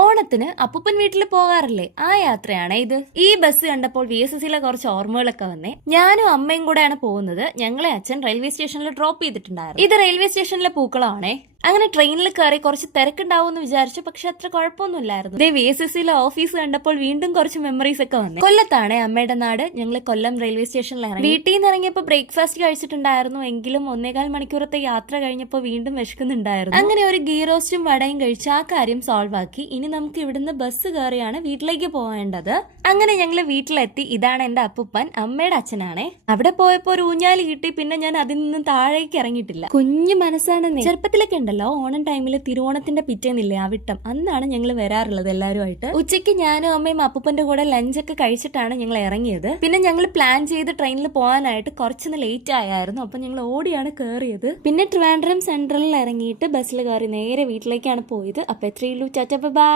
ഓണത്തിന് അപ്പൂപ്പൻ വീട്ടിൽ പോകാറില്ലേ, ആ യാത്രയാണ് ഇത്. ഈ ബസ് കണ്ടപ്പോൾ VSSലെ കുറച്ച് ഓർമ്മകളൊക്കെ വന്നേ. ഞാനും അമ്മയും കൂടെയാണ് പോകുന്നത്. ഞങ്ങളെ അച്ഛൻ റെയിൽവേ സ്റ്റേഷനിൽ ഡ്രോപ്പ് ചെയ്തിട്ടുണ്ടായിരുന്നു. ഇത് റെയിൽവേ സ്റ്റേഷനിലെ പൂക്കളാണേ. അങ്ങനെ ട്രെയിനിൽ കയറി കുറച്ച് തിരക്കുണ്ടാവും എന്ന് വിചാരിച്ചു, പക്ഷെ അത്ര കുഴപ്പമൊന്നുമില്ലായിരുന്നു. VSSലെ ഓഫീസ് കണ്ടപ്പോൾ വീണ്ടും കുറച്ച് മെമ്മറീസ് ഒക്കെ വന്നു. കൊല്ലത്താണ് അമ്മയുടെ നാട്. ഞങ്ങൾ കൊല്ലം റെയിൽവേ സ്റ്റേഷനിൽ ഇറങ്ങി. വീട്ടിൽ നിന്ന് ഇറങ്ങിയപ്പോൾ ബ്രേക്ക്ഫാസ്റ്റ് കഴിച്ചിട്ടുണ്ടായിരുന്നു, എങ്കിലും 1.25 മണിക്കൂറത്തെ യാത്ര കഴിഞ്ഞപ്പോൾ വീണ്ടും വിശക്കുന്നുണ്ടായിരുന്നു. അങ്ങനെ ഒരു ഗീ റോസ്റ്റും വടയും കഴിച്ച് ആ കാര്യം സോൾവ് ആക്കി. ഇനി നമുക്ക് ഇവിടുന്ന് ബസ് കയറിയാണ് വീട്ടിലേക്ക് പോകേണ്ടത്. അങ്ങനെ ഞങ്ങൾ വീട്ടിലെത്തി. ഇതാണ് എന്റെ അപ്പൂപ്പൻ, അമ്മയുടെ അച്ഛനാണേ. അവിടെ പോയപ്പോ ഒരു ഊഞ്ഞാല് കിട്ടി. പിന്നെ ഞാൻ അതിൽ നിന്നും താഴേക്ക് ഇറങ്ങിയിട്ടില്ല. കുഞ്ഞു മനസ്സാണ്. ചെറുപ്പത്തിലൊക്കെ ഉണ്ടല്ലോ, ഓണം ടൈമിൽ തിരുവോണത്തിന്റെ പിറ്റേന്നില്ലേ അവിട്ടം, അന്നാണ് ഞങ്ങൾ വരാറുള്ളത് എല്ലാവരുമായിട്ട്. ഉച്ചയ്ക്ക് ഞാനും അമ്മയും അപ്പൂപ്പന്റെ കൂടെ ലഞ്ചൊക്കെ കഴിച്ചിട്ടാണ് ഞങ്ങൾ ഇറങ്ങിയത്. പിന്നെ ഞങ്ങൾ പ്ലാൻ ചെയ്ത് ട്രെയിനിൽ പോകാനായിട്ട് കുറച്ചൊന്ന് ലേറ്റ് ആയായിരുന്നു. അപ്പൊ ഞങ്ങൾ ഓടിയാണ് കയറിയത്. പിന്നെ ട്രിവാൻഡ്രം സെൻട്രലിൽ ഇറങ്ങിയിട്ട് ബസ്സിൽ കയറി നേരെ വീട്ടിലേക്കാണ് പോയത്. അപ്പൊ എത്രയുള്ളൂ, ടാറ്റാ ബൈ.